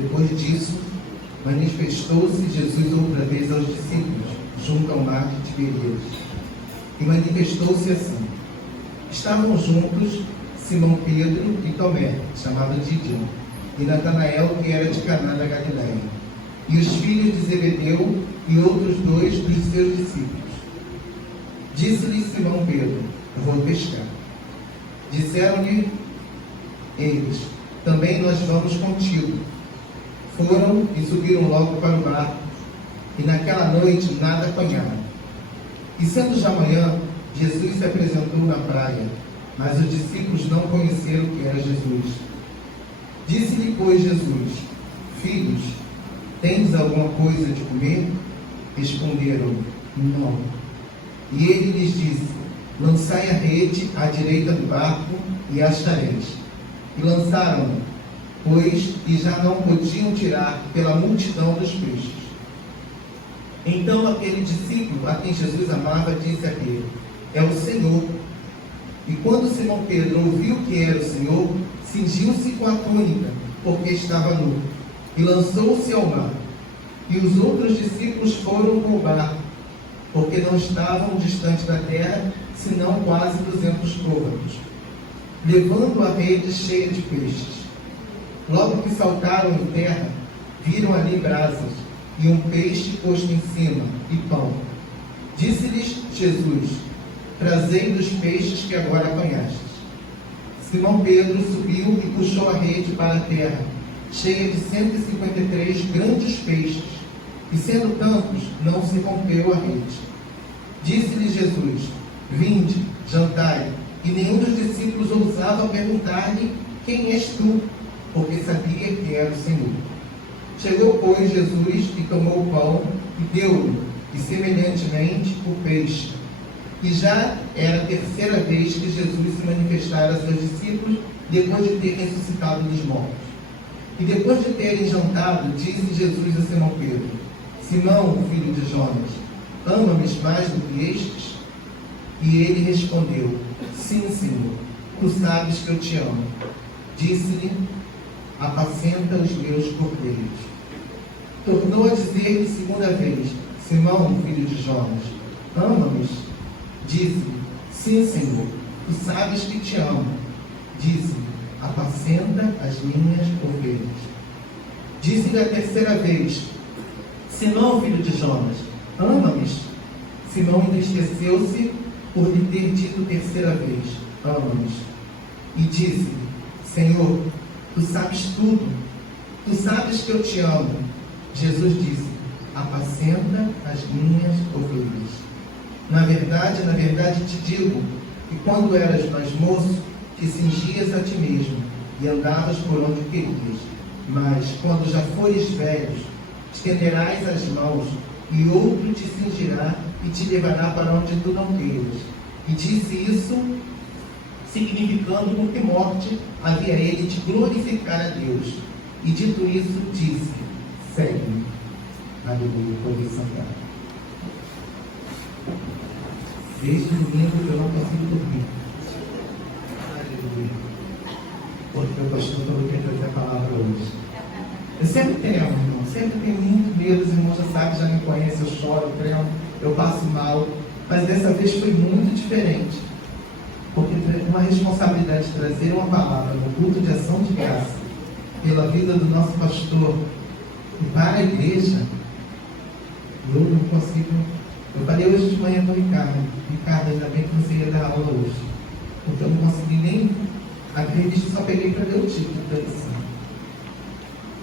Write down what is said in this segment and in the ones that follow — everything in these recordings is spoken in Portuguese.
Depois disso, manifestou-se Jesus outra vez aos discípulos, junto ao mar de Tiberíades. E manifestou-se assim. Estavam juntos Simão Pedro e Tomé, chamado Dídimo, e Natanael, que era de Caná da Galileia, e os filhos de Zebedeu e outros dois dos seus discípulos. Disse-lhe Simão Pedro: vou pescar. Disseram-lhe eles: também nós vamos contigo. Foram e subiram logo para o barco, e naquela noite nada apanharam. E sendo já manhã, Jesus se apresentou na praia, mas os discípulos não conheceram que era Jesus. Disse-lhe, pois, Jesus: filhos, tendes alguma coisa de comer? Responderam: não. E ele lhes disse: lançai a rede à direita do barco e achareis. E lançaram, pois, e já não podiam tirar pela multidão dos peixes. Então aquele discípulo a quem Jesus amava disse a Pedro: é o Senhor. E quando Simão Pedro ouviu que era o Senhor, cingiu-se com a túnica, porque estava nu, e lançou-se ao mar. E os outros discípulos foram com o barco, porque não estavam distante da terra, senão quase 200 côvados, levando a rede cheia de peixes. Logo que saltaram em terra, viram ali brasas, e um peixe posto em cima, e pão. Disse-lhes Jesus: trazei dos peixes que agora apanhastes. Simão Pedro subiu e puxou a rede para a terra, cheia de 153 grandes peixes, e sendo tantos, não se rompeu a rede. Disse-lhe Jesus: vinde, jantai. E nenhum dos discípulos ousava perguntar-lhe: quem és tu? Porque sabia que era o Senhor. Chegou, pois, Jesus e tomou o pão e deu-lhe, e semelhantemente o peixe. E já era a terceira vez que Jesus se manifestara a seus discípulos, depois de ter ressuscitado dos mortos. E depois de terem jantado, disse Jesus a Simão Pedro: Simão, filho de Jonas, ama-me mais do que estes? E ele respondeu: sim, Senhor, tu sabes que eu te amo. Disse-lhe: apacenta os meus cordeiros. Tornou a dizer-lhe segunda vez: Simão, filho de Jonas, ama-me? Disse-lhe: sim, Senhor, tu sabes que te amo. Disse-lhe: apacenta as minhas ovelhas. Disse-lhe a terceira vez: Simão, filho de Jonas, ama-me? Simão entristeceu-se por lhe ter dito terceira vez: ama-me. E disse-lhe: Senhor, tu sabes tudo, tu sabes que eu te amo. Jesus disse: apacenta as minhas ovelhas. Na verdade te digo, que quando eras mais moço, te cingias a ti mesmo, e andavas por onde querias. Mas, quando já fores velhos, estenderás as mãos, e outro te cingirá, e te levará para onde tu não queiras. E disse isso, significando com que morte havia ele de glorificar a Deus. E dito isso, disse: segue-me. Aleluia, pode sentar. Desde domingo eu não consigo dormir. Aleluia. Porque o pastor falou que ia trazer a palavra hoje. Eu sempre tenho, irmão, sempre tenho muito medo. Os irmãos já sabem, já me conhecem, eu choro, eu tremo, eu passo mal. Mas dessa vez foi muito diferente. Porque uma responsabilidade de trazer uma palavra no culto de ação de graça pela vida do nosso pastor e para a igreja, eu não consigo. Eu falei hoje de manhã com o Ricardo: ainda bem que você ia dar aula hoje, porque eu não consegui nem abrir a revista, só peguei para ler o título da lição.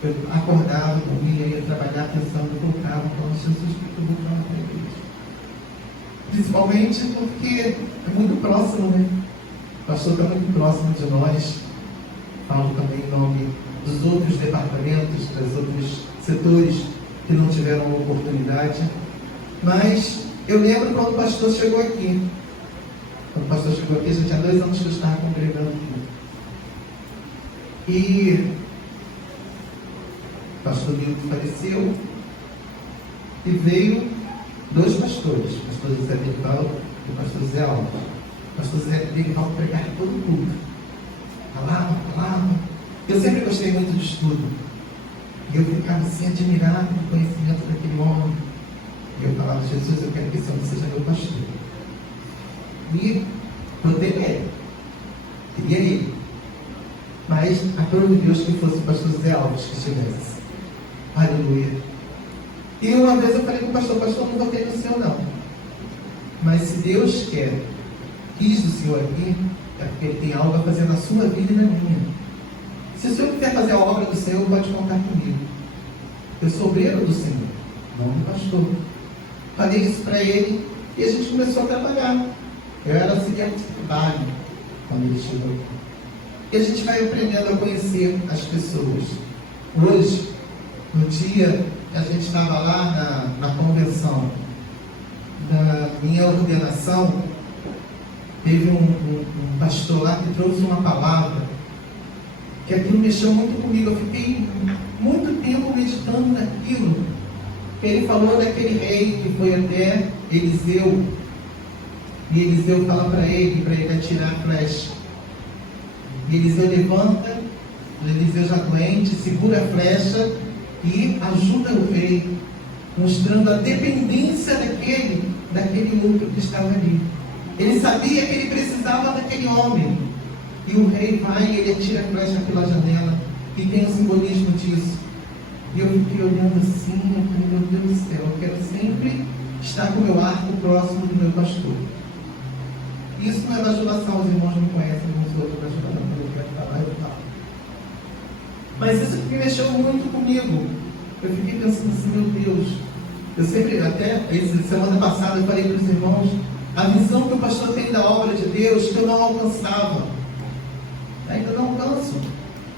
Eu acordava, dormia, ia trabalhar pensando, colocava, falando: Jesus, o que eu vou falar para a igreja? Principalmente porque é muito próximo, né? O pastor está muito próximo de nós. Falo também em nome dos outros departamentos, dos outros setores que não tiveram a oportunidade. Mas eu lembro quando o pastor chegou aqui. Quando o pastor chegou aqui, já tinha 2 anos que eu estava congregando aqui. E o pastor Nilton faleceu e veio 2 pastores, o pastor Zé Berival e o pastor Zé Alves. O pastor Zé Berival pregava em todo culto. Falava. Eu sempre gostei muito de estudo. E eu ficava assim, admirado com o conhecimento daquele homem. E eu falava, Jesus, eu quero que esse homem seja meu pastor. E botei ele. Queria ele. Mas aprove Deus que fosse o pastor Zé Alves que estivesse. Aleluia. E uma vez eu falei com o pastor, não votei no Senhor não. Mas se Deus quis do Senhor aqui, é porque Ele tem algo a fazer na sua vida e na minha. Se o Senhor quiser fazer a obra do Senhor, pode contar comigo. Eu sou obreiro do Senhor, não do pastor. Falei isso para ele e a gente começou a trabalhar. Eu era auxiliar de trabalho quando ele chegou aqui. E a gente vai aprendendo a conhecer as pessoas. Hoje, no dia que a gente estava lá na convenção da minha ordenação, teve um pastor lá que trouxe uma palavra que aquilo mexeu muito comigo. Eu fiquei muito tempo meditando naquilo. Ele falou daquele rei que foi até Eliseu, e Eliseu fala para ele atirar a flecha. E Eliseu levanta, Eliseu já doente, segura a flecha e ajuda o rei, mostrando a dependência daquele outro que estava ali. Ele sabia que ele precisava daquele homem. E o rei vai e ele atira a flecha pela janela. E tem o simbolismo disso. E eu fiquei olhando assim, eu falei, meu Deus do céu, eu quero sempre estar com o meu arco próximo do meu pastor. Isso não é bajulação, os irmãos não conhecem, não sou outra bajulação, eu quero falar, eu falo. Mas isso me mexeu muito comigo. Eu fiquei pensando assim, meu Deus, eu sempre, até semana passada, eu falei para os irmãos, a visão que o pastor tem da obra de Deus, que eu não alcançava. Ainda não alcanço,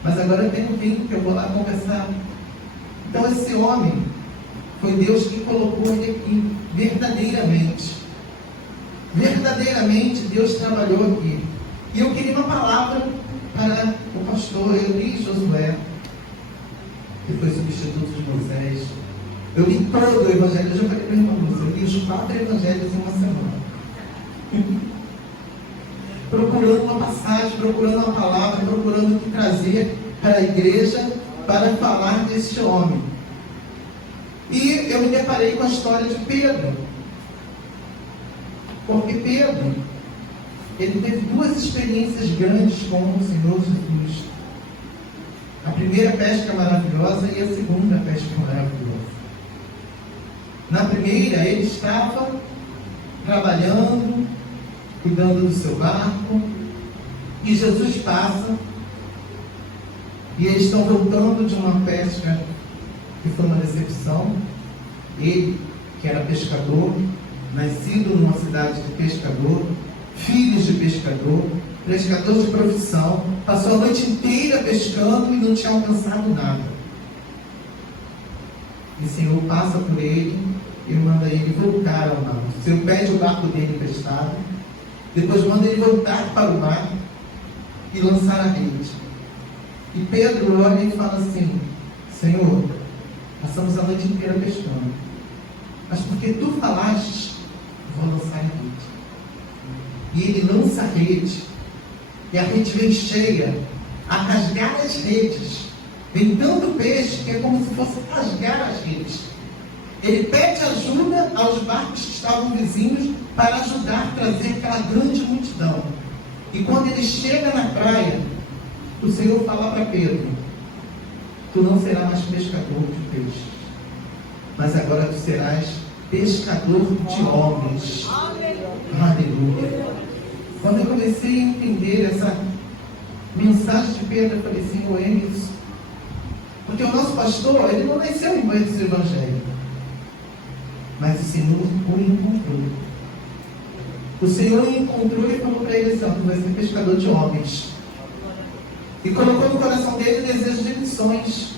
mas agora eu tenho tempo que eu vou lá conversar. Então esse homem, foi Deus que colocou ele aqui, verdadeiramente. Verdadeiramente Deus trabalhou aqui. E eu queria uma palavra para o pastor. Eu li Josué, que foi substituto de Moisés. Eu li todo o evangelho. Eu já falei para o irmão Lúcio, eu li os 4 evangelhos em uma semana. Procurando uma passagem, procurando uma palavra, procurando o que trazer para a igreja, para falar deste homem. E eu me deparei com a história de Pedro. Porque Pedro, ele teve 2 experiências grandes com o Senhor Jesus. A primeira pesca maravilhosa e a segunda pesca maravilhosa. Na primeira, ele estava trabalhando, cuidando do seu barco, e Jesus passa, e eles estão voltando de uma pesca que foi uma decepção. Ele, que era pescador, nascido numa cidade de pescador, filhos de pescador de profissão, passou a noite inteira pescando e não tinha alcançado nada. E o Senhor passa por ele e manda ele voltar ao mar. O Senhor pede o barco dele emprestado, depois manda ele voltar para o mar e lançar a rede. E Pedro olha e fala assim: Senhor, passamos a noite inteira pescando, mas porque tu falaste, vou lançar a rede. E ele lança a rede, e a rede vem cheia, a rasgar as redes. Vem tanto peixe que é como se fosse rasgar as redes. Ele pede ajuda aos barcos que estavam vizinhos para ajudar a trazer aquela grande multidão. E quando ele chega na praia, o Senhor fala para Pedro: tu não serás mais pescador de peixes, mas agora tu serás pescador de homens. Aleluia. Quando eu comecei a entender essa mensagem de Pedro, eu falei: Senhor, é isso. Porque o nosso pastor, ele não nasceu em meio do evangelho, mas o Senhor o encontrou. O Senhor o encontrou e falou para ele assim: tu vai ser pescador de homens. E colocou no coração dele o desejo de missões.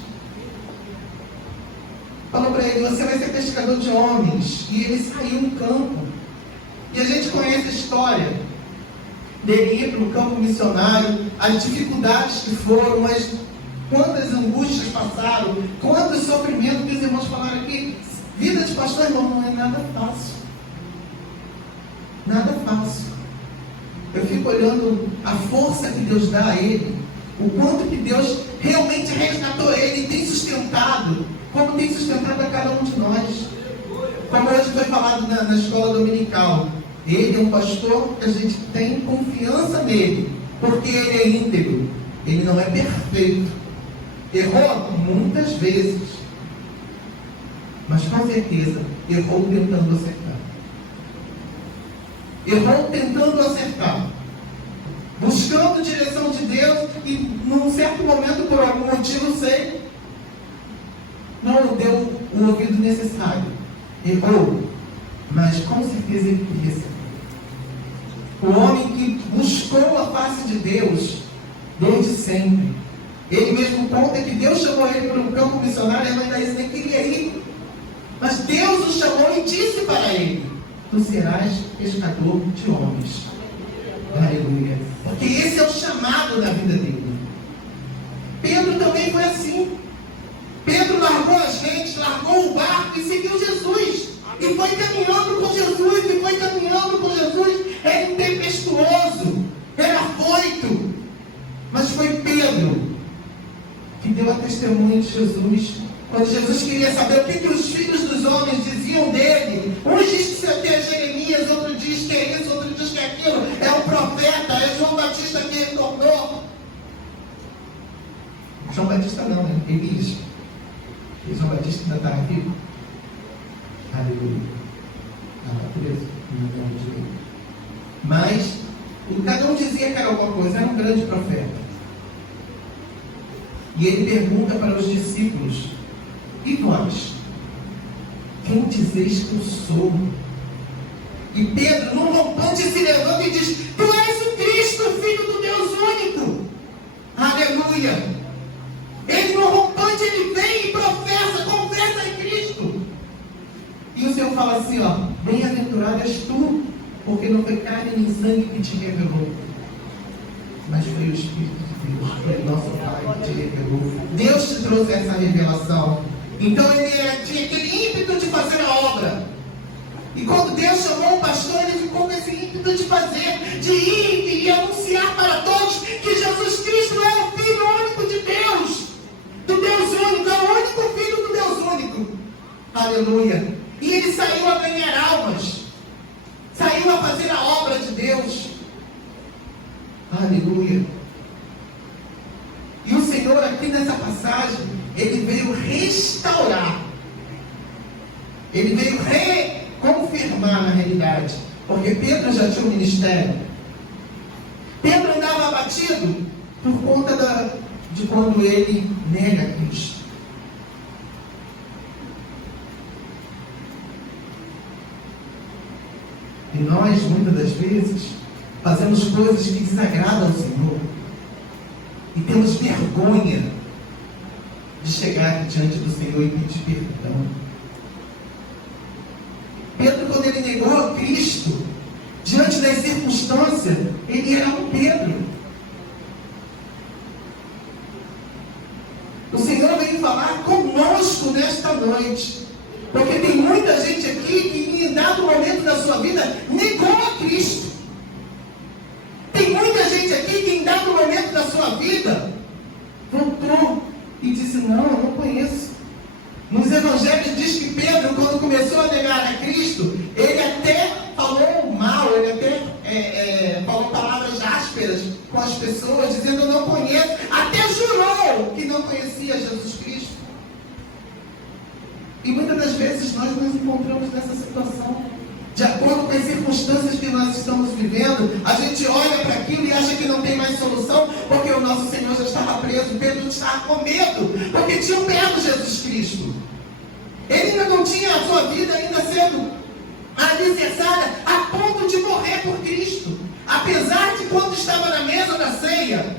Falou para ele: você vai ser pescador de homens. E ele saiu no campo. E a gente conhece a história dele ir para o campo missionário, as dificuldades que foram, mas quantas angústias passaram, quantos sofrimentos que os irmãos falaram aqui. Vida de pastor, irmão, não é nada fácil. Nada fácil. Eu fico olhando a força que Deus dá a ele, o quanto que Deus realmente resgatou ele e tem sustentado. sustentado, como tem sustentado a cada um de nós. Como hoje foi falado na escola dominical, ele é um pastor que a gente tem confiança nele, porque ele é íntegro, ele não é perfeito, errou muitas vezes, mas com certeza errou tentando acertar. Errou tentando acertar, buscando direção de Deus, e num certo momento, por algum motivo, sei, não deu o ouvido necessário. Errou, mas com certeza ele queria ser. O homem que buscou a face de Deus desde sempre. Ele mesmo conta que Deus chamou ele para um campo missionário, ele ainda nem queria ir. Mas Deus o chamou e disse para ele: tu serás pescador de homens. Aleluia. Porque esse é o chamado na vida dele. Pedro também foi assim. Pedro largou a gente, largou o barco e seguiu Jesus. E foi caminhando com Jesus, e foi caminhando com Jesus. Era intempestuoso, era afoito. Mas foi Pedro que deu a testemunha de Jesus. Quando Jesus queria saber o que os filhos dos homens diziam dele, uns dizem que é Jeremias, outro diz que é isso, outro diz que é aquilo, é o profeta, é João Batista que ele tornou. João Batista não, né? Elias. E João Batista ainda estava vivo. Aleluia. Estava preso. Mas cada um dizia que era alguma coisa, era um grande profeta. E ele pergunta para os discípulos: e vós? Quem dizeis que eu sou? E Pedro, num rompante, se levanta e diz: tu és o Cristo, o Filho do Deus único. Aleluia. Ele, no rompante, ele vem e professa, confessa em Cristo. E o Senhor fala assim, ó: bem-aventurado és tu, porque não foi carne nem sangue que te revelou, mas foi o Espírito de Deus, foi o nosso Pai que te revelou. Deus te trouxe essa revelação. Então ele tinha aquele ímpeto de fazer a obra. E quando Deus chamou o pastor, ele ficou com esse ímpeto de fazer, de ir e anunciar para todos que Jesus Cristo é o Filho único de Deus, do Deus único, é o único Filho do Deus único. Aleluia. E ele saiu a ganhar almas, saiu a fazer a obra de Deus. Aleluia. E o Senhor aqui nessa passagem, ele veio restaurar, ele veio reconfirmar na realidade, porque Pedro já tinha um ministério. Pedro andava abatido por conta de quando ele nega Cristo. E nós, muitas das vezes, fazemos coisas que desagradam ao Senhor e temos vergonha de chegar diante do Senhor e pedir perdão. Pedro, quando ele negou a Cristo, diante das circunstâncias, ele era um Pedro. O Senhor veio falar conosco nesta noite, porque tem muita gente aqui que em dado momento da sua vida negou a Cristo. Tem muita gente aqui que em dado momento da sua vida voltou e disse: não, eu não conheço. Nos evangelhos diz que Pedro, quando começou a negar a Cristo, ele até falou mal, ele até falou palavras ásperas com as pessoas, dizendo: eu não conheço. Até jurou que não conhecia Jesus Cristo. E muitas das vezes nós nos encontramos nessa situação. De acordo com as circunstâncias que nós estamos vivendo, a gente olha para aquilo e acha que não tem mais solução, porque o nosso Senhor já estava preso. Pedro estava com medo, porque tinham pego Jesus Cristo. Ele ainda não tinha a sua vida ainda sendo alicerçada a ponto de morrer por Cristo. Apesar de quando estava na mesa da ceia,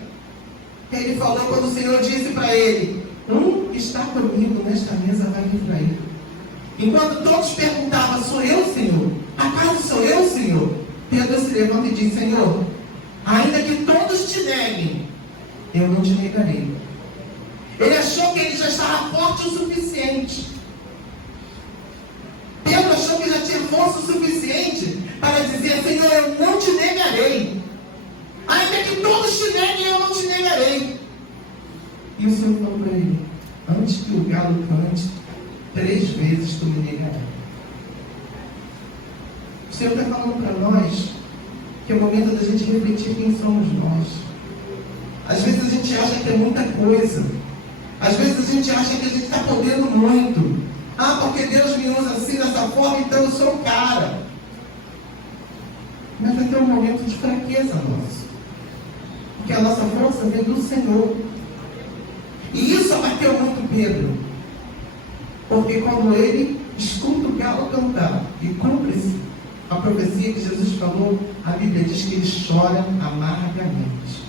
ele falou, quando o Senhor disse para ele: um que está comigo nesta mesa vai me trair. Enquanto todos perguntavam: sou eu, Senhor? Acaso sou eu, Senhor? Pedro se levanta e diz: Senhor, ainda que todos te neguem, eu não te negarei. Ele achou que ele já estava forte o suficiente. Pedro achou que já tinha força o suficiente para dizer: Senhor, eu não te negarei. Ainda que todos te neguem, eu não te negarei. E o Senhor falou para ele: antes que o galo cante, 3 vezes tu me negarás. O Senhor está falando para nós que é o momento da gente refletir quem somos nós. Às vezes a gente acha que é muita coisa. Às vezes a gente acha que a gente está podendo muito. Ah, porque Deus me usa assim, dessa forma, então eu sou o cara. Mas vai ter um momento de fraqueza nosso. Porque a nossa força vem do Senhor. E isso abateu muito Pedro. Porque quando ele escuta o galo cantar e cumpre-se a profecia que Jesus falou, a Bíblia diz que ele chora amargamente.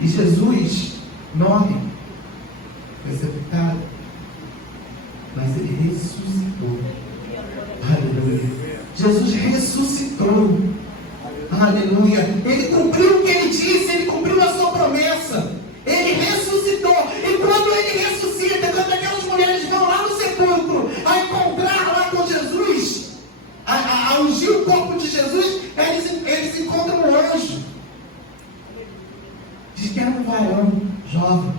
E Jesus morre, foi sepultado, mas ele ressuscitou. Aleluia. Jesus ressuscitou. Aleluia. Ele cumpriu o que ele disse, ele cumpriu a sua promessa. Ele ressuscitou. E quando ele ressuscita, quando aquelas mulheres vão lá no sepulcro a encontrar lá com Jesus, a ungir o corpo de Jesus, eles encontram um anjo. Diz que era um varão jovem.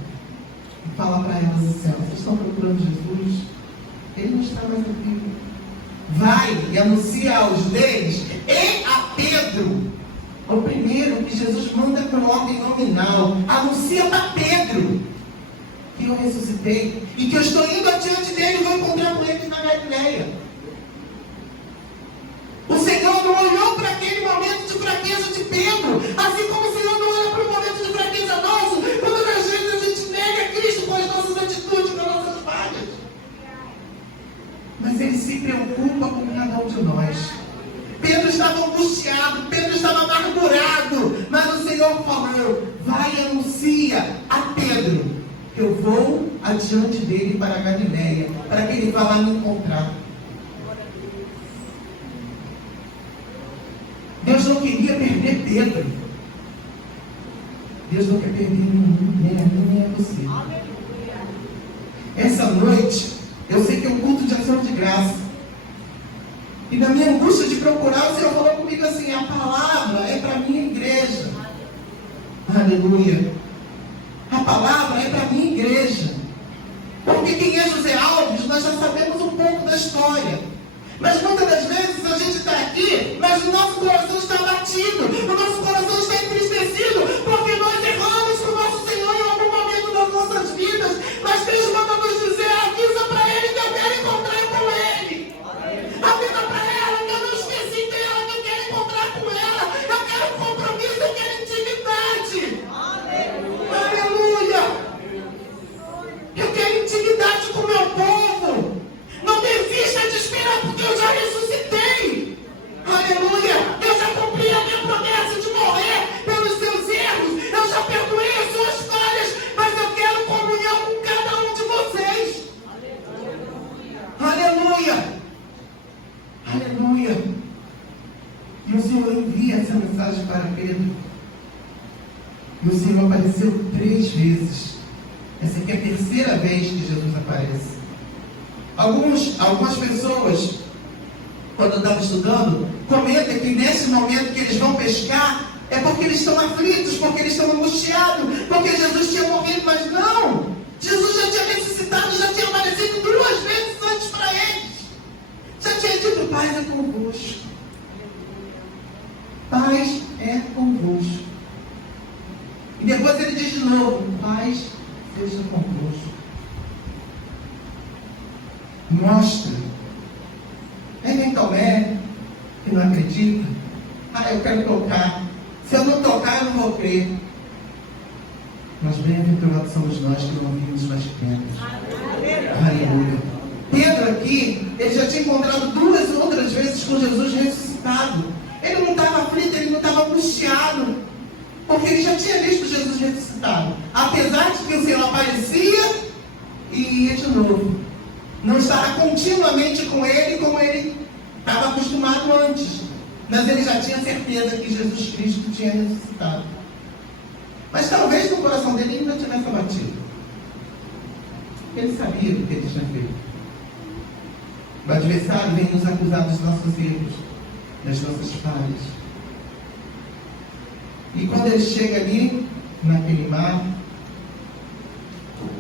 E fala para elas assim: vocês estão procurando Jesus? Ele não está mais aqui. Vai e anuncia aos deles e a Pedro. O primeiro que Jesus manda com ordem nominal. Anuncia para Pedro que eu ressuscitei e que eu estou indo adiante dele e vou encontrar com eles na Galileia. O Senhor não olhou para aquele momento de fraqueza de Pedro, assim como o Senhor não olha para o momento de fraqueza nosso, quando às vezes a gente nega Cristo com as nossas atitudes, com as nossas falhas. Mas Ele se preocupa com cada um de nós. Pedro estava angustiado, Pedro estava amargurado, mas o Senhor falou: vai e anuncia a Pedro que eu vou adiante dele para a Galileia, para que ele vá lá me encontrar. Deus não queria perder Pedro. Deus não quer perder nem a mim, nem a você. Essa noite, eu sei que é um culto de ação de graça. E na minha angústia de procurar, o Senhor falou comigo assim: a palavra é para a minha igreja. Aleluia. A palavra é para a minha igreja. Porque quem é José Alves, nós já sabemos um pouco da história. Mas muitas das vezes a gente está aqui, mas o nosso coração está abatido, o nosso coração está entristecido, porque nós erramos com o nosso Senhor em algum momento das nossas vidas. Mas Deus manda nos dizer: avisa para Ele que eu quero encontrar com Ele. Avisa para ela que eu não esqueci dela, que eu quero encontrar com ela. Eu quero compromisso, eu quero intimidade. Aleluia. Eu quero intimidade com o meu povo. Não desista de esperar, porque eu já ressuscitei. Aleluia. Eu já cumpri a minha promessa de morrer pelos seus erros. Eu já perdoei as suas falhas, mas eu quero comunhão com cada um de vocês. Aleluia. Aleluia. E o Senhor envia essa mensagem para Pedro. E o Senhor apareceu 3 vezes. Essa aqui é a 3ª vez que Jesus aparece. Algumas pessoas, quando eu estava estudando, comentam que nesse momento que eles vão pescar, é porque eles estão aflitos, porque eles estão angustiados, porque Jesus tinha morrido. Mas não! Jesus já tinha ressuscitado, já tinha aparecido 2 vezes antes para eles. Já tinha dito: paz é convosco. Paz é convosco. E depois ele diz de novo: paz seja convosco. Mostra. Aí vem Tomé, que não acredita. Eu quero tocar. Se eu não tocar, eu não vou crer. Mas bem-aventurados somos nós que não vimos, mas cremos. Aleluia. Pedro aqui, ele já tinha encontrado 2 outras vezes com Jesus ressuscitado. Ele não estava aflito, ele não estava angustiado, porque ele já tinha visto Jesus ressuscitado. Apesar de que o Senhor aparecia e ia de novo. Não estava continuamente com ele como ele estava acostumado antes. Mas ele já tinha certeza que Jesus Cristo tinha ressuscitado. Mas talvez no coração dele ele ainda tivesse abatido. Ele sabia do que ele tinha feito. O adversário vem nos acusar dos nossos erros, das nossas falhas. E quando ele chega ali, naquele mar,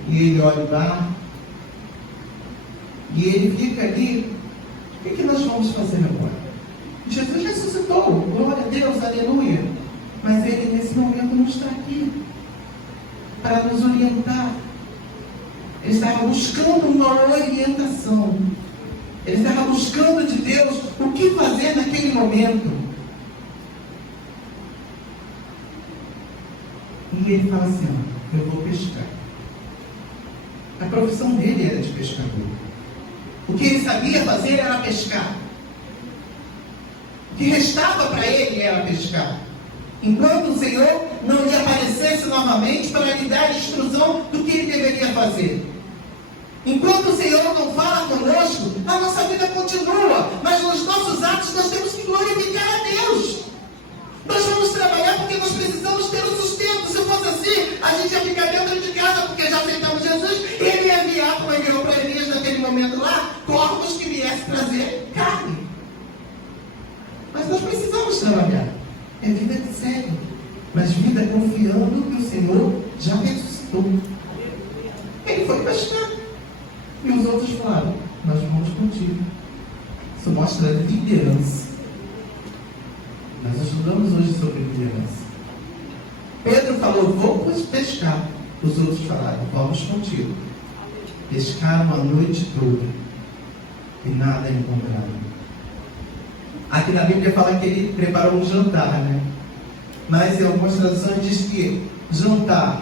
e ele olha o mar, e ele fica ali. O que nós vamos fazer agora? Jesus ressuscitou, glória a Deus, aleluia. Mas ele nesse momento não está aqui para nos orientar. Ele estava buscando uma orientação. Ele estava buscando de Deus o que fazer naquele momento. E ele fala assim: eu vou pescar. A profissão dele era de pescador. O que ele sabia fazer era pescar. O que restava para ele era pescar. Enquanto o Senhor não lhe aparecesse novamente para lhe dar a instrução do que ele deveria fazer. Enquanto o Senhor não fala conosco, a nossa vida continua. Mas nos nossos atos nós temos que glorificar a Deus. Nós vamos trabalhar porque nós precisamos ter o sustento. Se fosse assim, a gente ia ficar dentro de casa porque já aceitamos Jesus. E ele ia enviar, como enviou para Elias naquele momento lá, corvos que viessem trazer carne. Mas nós precisamos trabalhar. É vida que segue. Mas vida confiando que o Senhor já ressuscitou. Ele foi pescar. E os outros falaram: nós vamos contigo. Isso mostra liderança. Nós estudamos hoje sobre liderança. Pedro falou: vou pescar. Os outros falaram: vamos contigo. Pescaram a noite toda e nada encontraram. Aqui na Bíblia fala que ele preparou um jantar, né? Mas em algumas traduções diz que jantar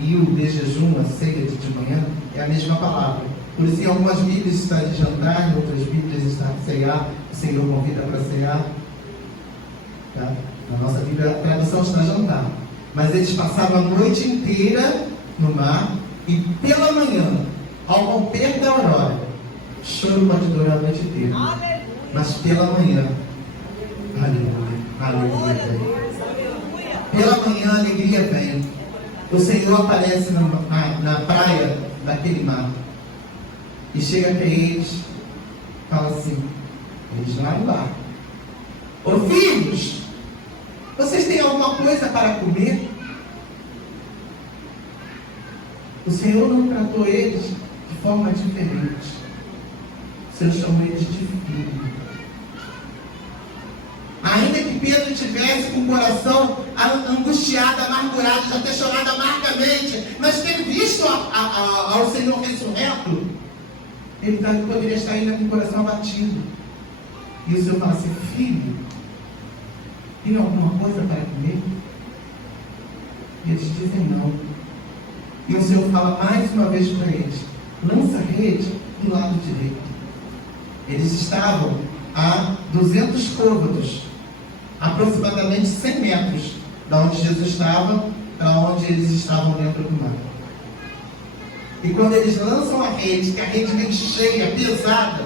e o de jejum, a ceia de manhã, é a mesma palavra. Por isso em algumas Bíblias está de jantar, em outras Bíblias está de cear. O Senhor convida para cear. Tá? Na nossa Bíblia a tradução está jantar. Mas eles passavam a noite inteira no mar e pela manhã, ao romper da aurora, choro pode durar a noite inteira. Mas pela manhã, aleluia, aleluia, pela manhã a alegria vem. O Senhor aparece na praia daquele mar e chega até eles, fala assim, eles lá: ô filhos, vocês têm alguma coisa para comer? O Senhor não tratou eles de forma diferente. O Senhor chamou eles de filho. Ainda que Pedro tivesse com o coração angustiado, amargurado, já ter chorado amargamente, mas ter visto ao Senhor ressurreto, ele poderia estar ainda com o coração abatido. E o Senhor fala assim: filho, tem alguma coisa para comer? E eles dizem não. E o Senhor fala mais uma vez para eles: lança a rede do lado direito. Eles estavam a 200 côvados, aproximadamente 100 metros da onde Jesus estava, para onde eles estavam dentro do mar. E quando eles lançam a rede, que a rede vem cheia, pesada,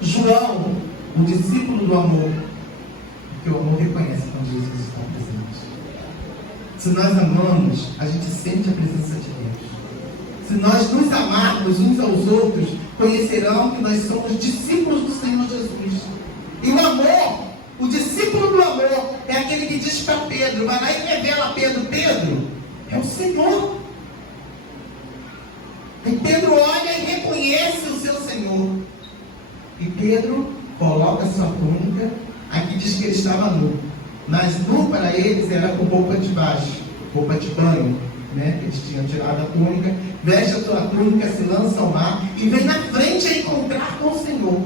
João, o discípulo do amor, porque o amor reconhece quando Jesus está presente. Se nós amamos, a gente sente a presença de Deus. Se nós nos amarmos uns aos outros, conhecerão que nós somos discípulos do Senhor Jesus. E o amor, o discípulo do amor, é aquele que diz para Pedro, vai lá e revela a Pedro: Pedro, é o Senhor. E Pedro olha e reconhece o seu Senhor. E Pedro coloca sua túnica. Aqui diz que ele estava nu, mas nu para eles era com roupa de baixo, roupa de banho, né? Eles tinham tirado a túnica, veste a sua túnica, se lança ao mar e vem na frente a encontrar com o Senhor.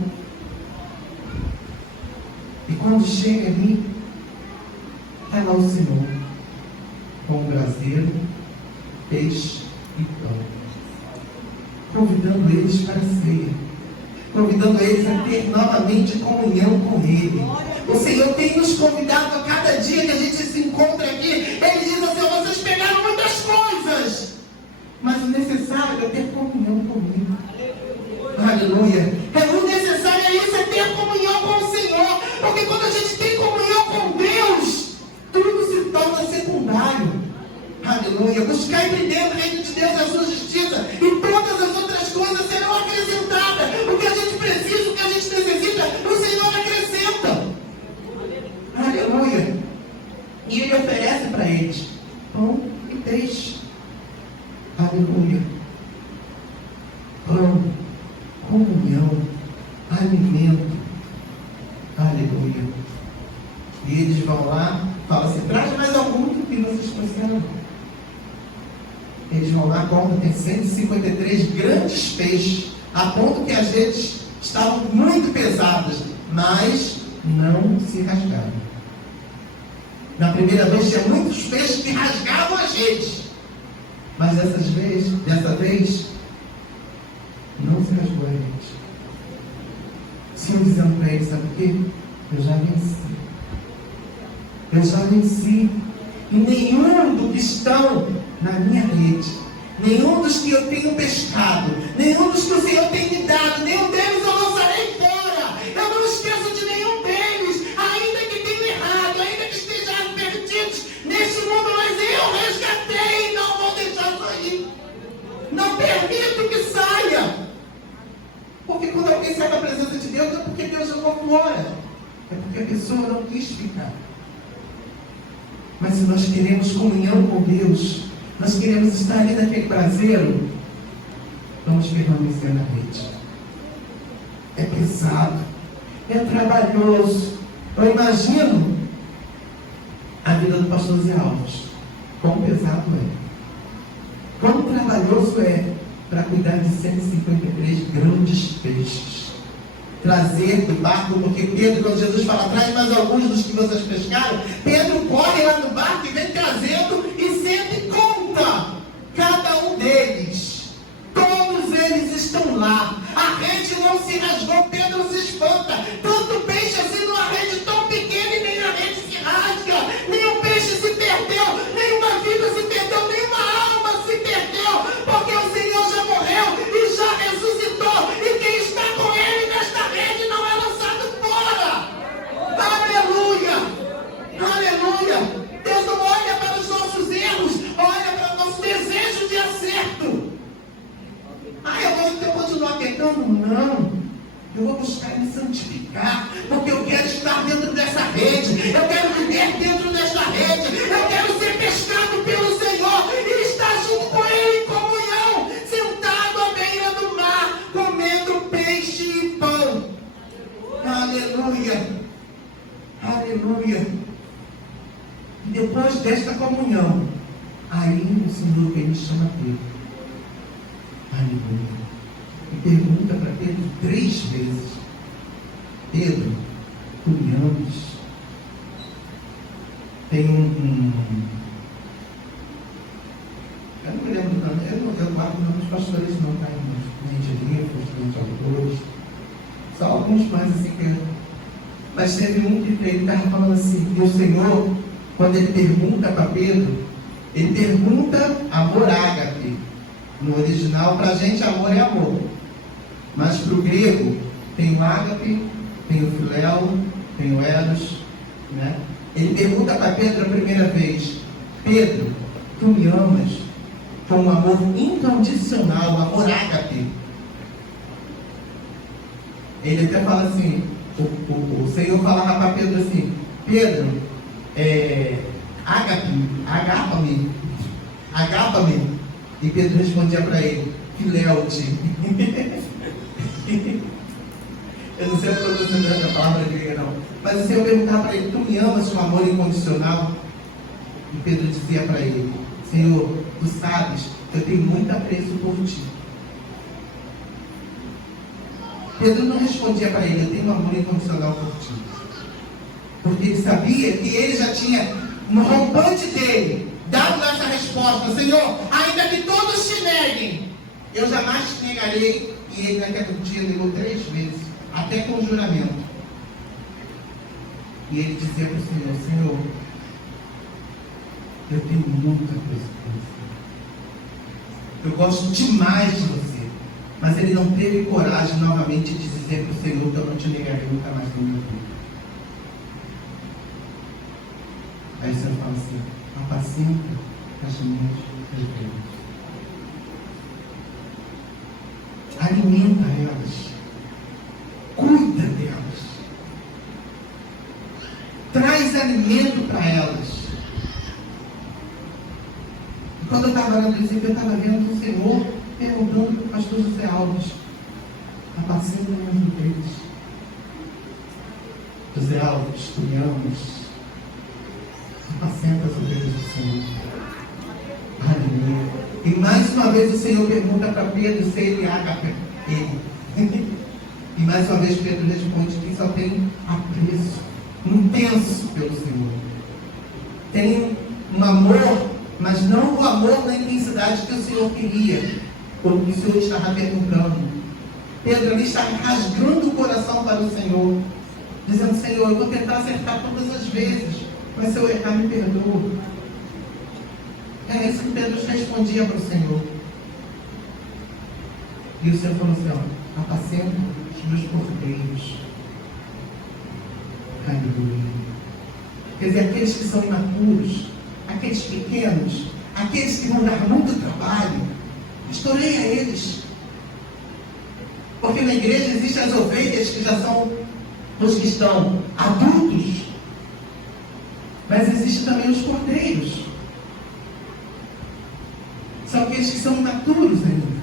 E quando chega ali, está lá o Senhor com o braseiro, peixe e pão, convidando eles para a ceia, convidando eles a ter novamente comunhão com Ele. O Senhor tem nos convidado a cada dia que a gente se encontra aqui. Ele diz assim: vocês pegaram muitas coisas, mas o necessário é ter comunhão comigo. Aleluia. O necessário é isso, é ter comunhão com o Senhor. Porque quando a gente tem comunhão com Deus, tudo se torna secundário. Aleluia. Buscar primeiro o reino de Deus e a sua justiça, e todas as outras coisas serão acrescentadas. O que a gente precisa, o que a gente necessita, o Senhor acrescenta. Aleluia. E Ele oferece para eles. Aleluia. Pão, comunhão, alimento. Aleluia. E eles vão lá, falam assim, traz mais algum que vocês trouxeram. Eles vão lá, contam, tem 153 grandes peixes, a ponto que as redes estavam muito pesadas, mas não se rasgaram. Na primeira vez tinha muitos peixes que rasgavam as redes, mas dessa vez não se rasgou a rede. O Senhor dizendo para eles, sabe o quê? Eu já venci. Eu já venci. E nenhum dos que estão na minha rede, nenhum dos que eu tenho pescado, nenhum dos que o Senhor tem me dado, nenhum deles eu lançarei fora. Eu não esqueço de nenhum deles, ainda que tenham errado, ainda que estejam perdidos neste mundo, mas eu resgatei e não vou deixar sair. Não permito que saia. Porque quando alguém sai da presença de Deus, não é porque Deus jogou fora, é porque a pessoa não quis ficar. Mas se nós queremos comunhão com Deus, nós queremos estar ali naquele braseiro, vamos permanecer na rede. É pesado, é trabalhoso. Eu imagino a vida do pastor Zé Alves, quão pesado é, quão trabalhoso é para cuidar de 153 grandes peixes. Trazer do barco, porque Pedro, quando Jesus fala, traz mais alguns dos que vocês pescaram, Pedro corre lá no barco e vem trazendo e sempre conta cada um deles. Todos eles estão lá. A rede não se rasgou, Pedro se espanta. Tanto peixe assim numa rede tão pequena e nem a rede se rasga. Nenhum peixe se perdeu, nenhuma vida se perdeu, nenhuma alma se perdeu, porque o Senhor já morreu e já ressuscitou. E quem está com ele nesta rede não é lançado fora. Aleluia! Aleluia! Deus não olha para os nossos erros, olha para o nosso desejo de acerto. Eu vou continuar pecando? Não. Eu vou buscar me santificar, porque eu quero estar dentro dessa rede, eu quero viver dentro desta rede, eu quero ser pescado pelo Senhor e estar junto com Ele em comunhão, sentado à beira do mar, comendo peixe e pão. Aleluia! Aleluia! E depois desta comunhão, aí o Senhor ele chama Pedro. Aleluia! E pergunta para Pedro 3 vezes: Pedro, tu me amas? Tem eu não me lembro tanto, eu guardo o nome dos pastores, não está em livros, nem de autores, só alguns mais assim que. Mas teve um que ele estava falando assim, e o Senhor, quando ele pergunta para Pedro, ele pergunta amor ágape. No original, para a gente, amor é amor. Mas para o grego, tem o ágape, tem o filéu, tem o eros, né? Ele pergunta para Pedro a primeira vez: Pedro, tu me amas? Com um amor incondicional, amor ágape. Ele até fala assim, o Senhor falava para Pedro assim: Pedro, agapa-me. E Pedro respondia para ele: filéu-te. Eu não sei a pronúncia dessa palavra grega não, mas o Senhor perguntava para ele: tu me amas com amor incondicional? E Pedro dizia para ele: Senhor, tu sabes que eu tenho muito apreço por ti. Pedro não respondia para ele: eu tenho amor incondicional por ti, porque ele sabia que ele já tinha, no rompante dele, dado essa resposta: Senhor, ainda que todos te neguem, eu jamais te negarei. E ele naquele dia negou 3 vezes, até com juramento. E ele dizia para o Senhor: Senhor, eu tenho muita coisa por você, eu gosto demais de você. Mas ele não teve coragem novamente de dizer para o Senhor que eu não te negarei nunca mais na minha vida. Aí o Senhor fala assim: apacenta as minhas ovelhas. Alimenta elas, cuida delas, traz alimento para elas. E quando eu estava Bárbara do Zico, eu estava vendo o Senhor perguntando para o pastor José Alves, apacenta minhas ovelhas. José Alves, estudiamos, apacenta as ovelhas do Senhor. Aleluia. E mais uma vez o Senhor pergunta para Pedro se ele agape ele. E mais uma vez Pedro responde que só tem apreço intenso pelo Senhor. Tem um amor, mas não o amor na intensidade que o Senhor queria, porque o Senhor estava perguntando. Pedro ali está rasgando o coração para o Senhor, dizendo: Senhor, eu vou tentar acertar todas as vezes, mas se eu errar, me perdoa. É isso que Pedro respondia para o Senhor. E o Senhor falou assim: ó, apacenta os meus cordeiros. Aleluia. Quer dizer, aqueles que são imaturos, aqueles pequenos, aqueles que vão dar muito trabalho, pastoreia eles. Porque na igreja existem as ovelhas que já são os que estão adultos, mas existem também os cordeiros. São aqueles que são imaturos ainda.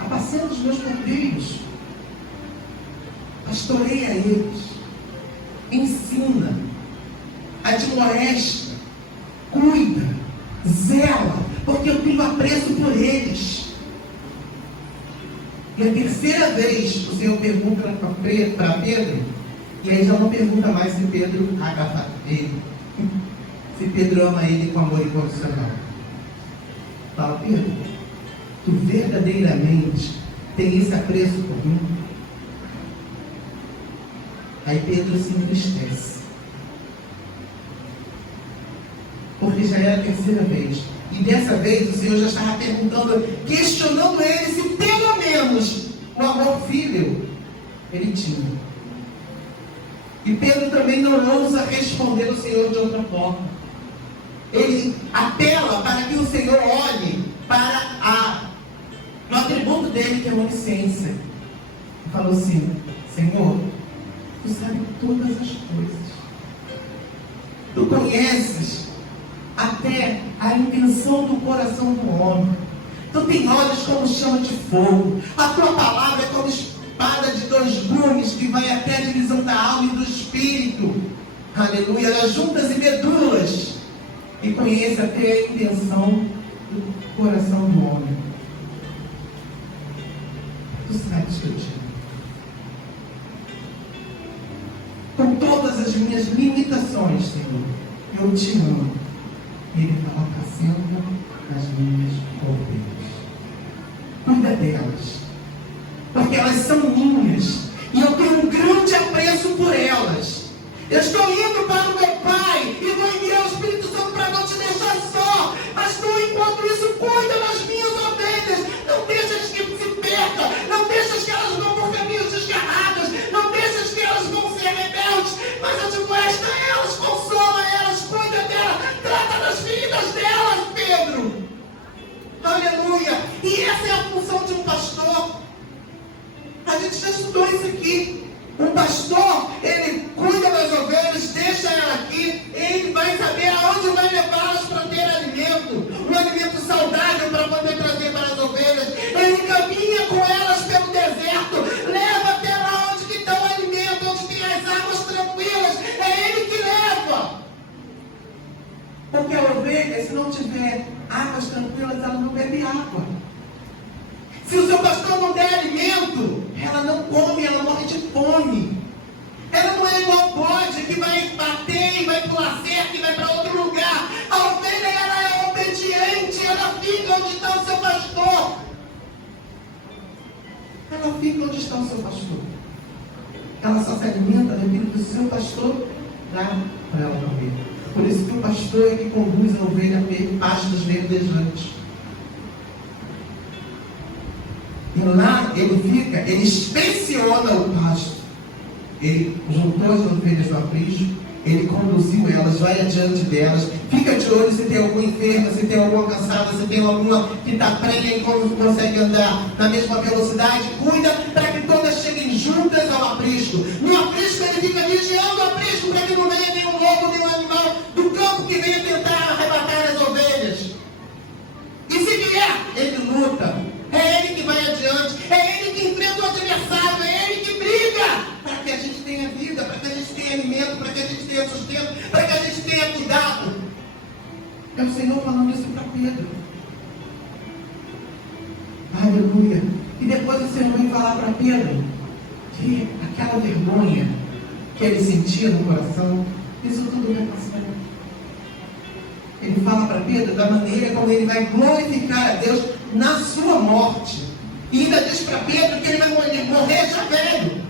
Apacenta os meus cordeiros. Pastoreia eles. Ensina. Admoesta. Cuida. Zela. Porque eu tenho apreço por eles. E a terceira vez o Senhor pergunta para Pedro, e aí já não pergunta mais se Pedro agafa ele. Se Pedro ama ele com amor incondicional. Fala: Pedro, tu verdadeiramente tem esse apreço por mim? Aí Pedro se entristece, porque já era a terceira vez, e dessa vez o Senhor já estava perguntando, questionando ele se pelo menos o amor filial ele tinha. E Pedro também não ousa responder o Senhor de outra forma. Ele apela para que o Senhor olhe para o atributo dele, que é a onisciência. E falou assim: Senhor, tu sabes todas as coisas. Tu conheces até a intenção do coração do homem. Tu tem olhos como chama de fogo. A tua palavra é como espada de 2 gumes que vai até a divisão da alma e do espírito. Aleluia. Das juntas e medulas. E conhece até a intenção do coração do homem. Tu sabes que eu te amo. Com todas as minhas limitações, Senhor, eu te amo. Ele fala: apacenta as minhas ovelhas. Cuida delas, porque elas são minhas, e eu tenho um grande apreço por elas. Eu estou indo para o meu Pai, e vou enviar o Espírito Santo para não te deixar só, mas tu, enquanto isso, cuida das minhas ovelhas. Não deixas que se perca, não deixas que elas vão por caminhos desgarrados, não deixas que elas vão ser rebeldes, mas admoesta elas, consola elas, cuida delas, trata das feridas delas, Pedro. Aleluia. E essa é a função de um pastor. A gente já estudou isso aqui. Um pastor, ele cuida das ovelhas, deixa ela aqui, ele vai saber aonde vai levá-las para ter alimento, um alimento saudável para poder trazer para as ovelhas. Ele caminha com elas pelo deserto, leva até lá onde que está o alimento, onde tem as águas tranquilas. É ele que leva. Porque a ovelha, se não tiver águas tranquilas, ela não bebe água. Se o seu pastor não der alimento, ela não come, ela morre de fome. Ela não é igual bode que vai bater e vai pular cerca e vai para outro lugar. A ovelha, ela é obediente, ela fica onde está o seu pastor. Ela fica onde está o seu pastor. Ela só se alimenta daquilo que o seu pastor dá para ela comer. Por isso que o pastor é que conduz a ovelha a pastos verdejantes. E lá ele fica, ele inspeciona o pasto. Ele juntou as ovelhas no aprisco, ele conduziu elas, vai adiante delas, fica de olho se tem alguma enferma, se tem alguma cansada, se tem alguma que está prenha e não consegue andar na mesma velocidade. Cuida para que todas cheguem juntas ao aprisco. No aprisco ele fica vigiando o aprisco para que não venha nenhum lobo, nenhum animal do campo que venha tentar arrebatar as ovelhas. Senhor falando isso para Pedro. Aleluia. E depois o Senhor vem falar para Pedro que aquela vergonha que ele sentia no coração, isso tudo vai passar. Ele fala para Pedro da maneira como ele vai glorificar a Deus na sua morte. E ainda diz para Pedro que ele vai morrer já velho.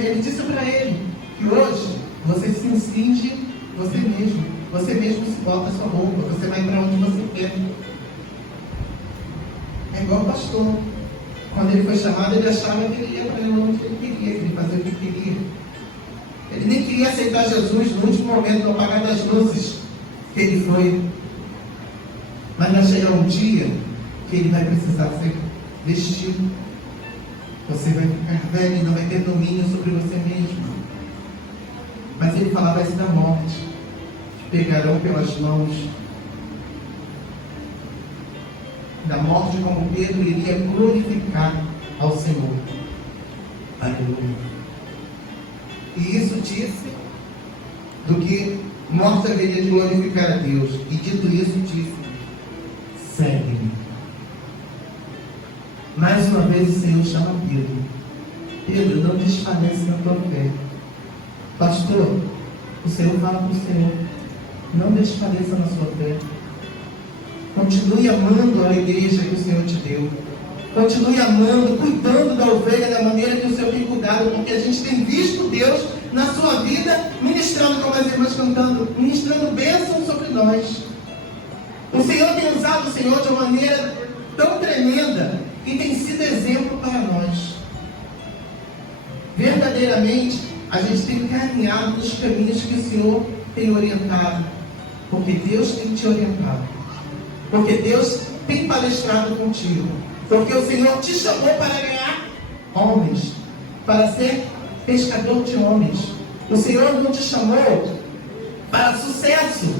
Ele disse para ele que hoje você se cinge você mesmo se bota a sua roupa, você vai para onde você quer. É igual o pastor. Quando ele foi chamado, ele achava que ele ia para onde ele queria, que ele fazia o que queria. Ele nem queria aceitar Jesus no último momento, no apagar das luzes que ele foi. Mas vai chegar um dia que ele vai precisar ser vestido. Você vai ficar velho e não vai ter domínio sobre você mesmo. Mas ele falava isso da morte. Te pegarão pelas mãos. Da morte, como Pedro iria glorificar ao Senhor. Aleluia. E isso disse do que morte haveria de glorificar a Deus. E dito isso, disse: segue-me. Mais uma vez o Senhor chama Pedro. Pedro, não desfalece na tua fé. Pastor, o Senhor fala para o Senhor: não desfaleça na sua fé. Continue amando a igreja que o Senhor te deu. Continue amando, cuidando da ovelha da maneira que o Senhor tem cuidado, porque a gente tem visto Deus na sua vida ministrando, como as irmãs cantando, ministrando bênção sobre nós. O Senhor tem usado o Senhor de uma maneira tão tremenda que tem sido exemplo para nós. Verdadeiramente, a gente tem caminhado nos caminhos que o Senhor tem orientado, porque Deus tem te orientado. Porque Deus tem palestrado contigo. Porque o Senhor te chamou para ganhar homens, para ser pescador de homens. O Senhor não te chamou para sucesso,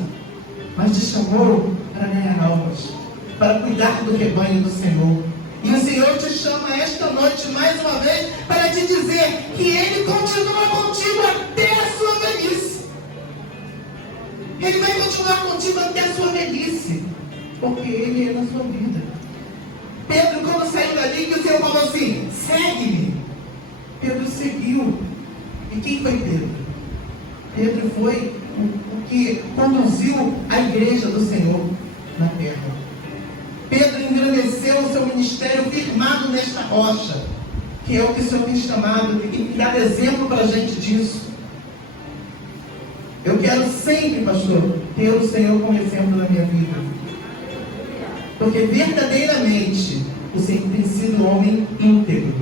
mas te chamou para ganhar almas, para cuidar do rebanho do Senhor. E o Senhor te chama esta noite mais uma vez para te dizer que Ele continua contigo até a sua velhice. Ele vai continuar contigo até a sua velhice, porque Ele é na sua vida. Pedro, quando saiu dali, que o Senhor falou assim: segue-me. Pedro seguiu. E quem foi Pedro? Pedro foi o que conduziu a igreja do Senhor na terra. Pedro engrandeceu o seu ministério firmado nesta rocha, que é o que o Senhor tem chamado, e tem dado exemplo para a gente disso. Eu quero sempre, pastor, ter o Senhor como exemplo na minha vida. Porque verdadeiramente o Senhor tem sido um homem íntegro.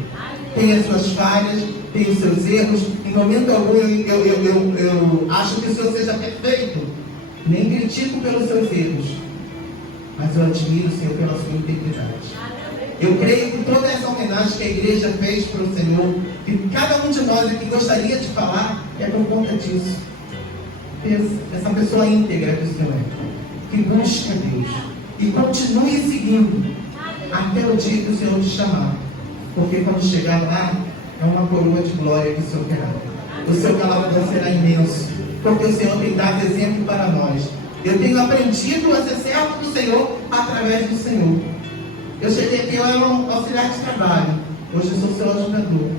Tem as suas falhas, tem os seus erros. Em momento algum eu acho que o Senhor seja perfeito. Nem critico pelos seus erros. Mas eu admiro o Senhor pela sua integridade. Eu creio que toda essa homenagem que a igreja fez para o Senhor, que cada um de nós aqui gostaria de falar, é por conta disso. Essa pessoa íntegra que o Senhor é, que busca Deus. E continue seguindo até o dia que o Senhor te chamar. Porque quando chegar lá, é uma coroa de glória que o Senhor terá. O seu galardão será imenso. Porque o Senhor tem dado exemplo para nós. Eu tenho aprendido a ser servo do Senhor através do Senhor. Eu cheguei aqui, eu era um auxiliar de trabalho. Hoje eu sou seu ajudador.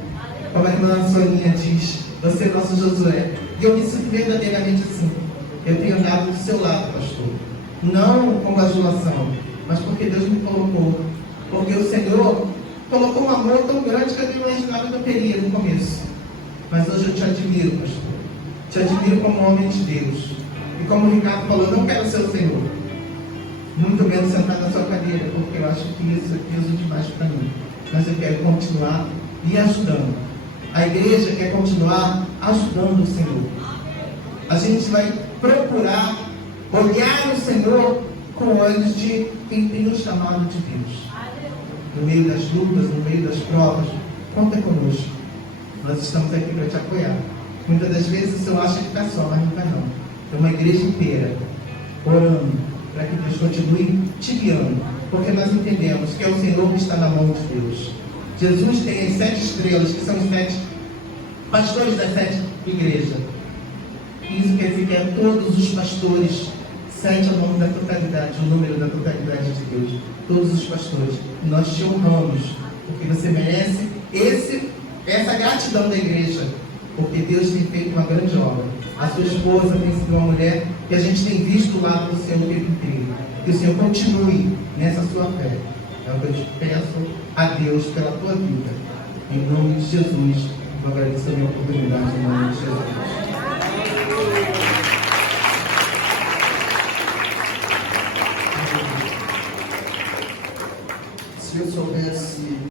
Como a irmã Soninha diz, você é nosso Josué. E eu me sinto verdadeiramente assim. Eu tenho andado do seu lado, pastor. Não com bajulação, mas porque Deus me colocou. Porque o Senhor colocou um amor tão grande que eu não imaginava que eu teria no começo. Mas hoje eu te admiro, pastor. Te admiro como homem de Deus. E como o Ricardo falou, não quero ser o Senhor. Muito menos sentar na sua cadeira, porque eu acho que isso é peso demais para mim. Mas eu quero continuar me ajudando. A igreja quer continuar ajudando o Senhor. A gente vai procurar olhar o Senhor com olhos de quem tem o chamado de Deus. No meio das lutas, no meio das provas, conta conosco. Nós estamos aqui para te apoiar. Muitas das vezes o Senhor acha que está só, mas não está não. É uma igreja inteira orando para que Deus continue te guiando. Porque nós entendemos que é o Senhor que está na mão de Deus. Jesus tem as 7 estrelas, que são os 7 pastores das 7 igrejas. Isso quer dizer que é todos os pastores Sete é o nome da totalidade, o número da totalidade de Deus. Todos os pastores, nós te honramos, porque você merece essa gratidão da igreja, porque Deus tem feito uma grande obra. A sua esposa tem sido uma mulher que a gente tem visto o lado do Senhor o tempo inteiro. Que o Senhor continue nessa sua fé. É o que eu te peço a Deus pela tua vida. Em nome de Jesus, eu agradeço a minha oportunidade em nome de Jesus.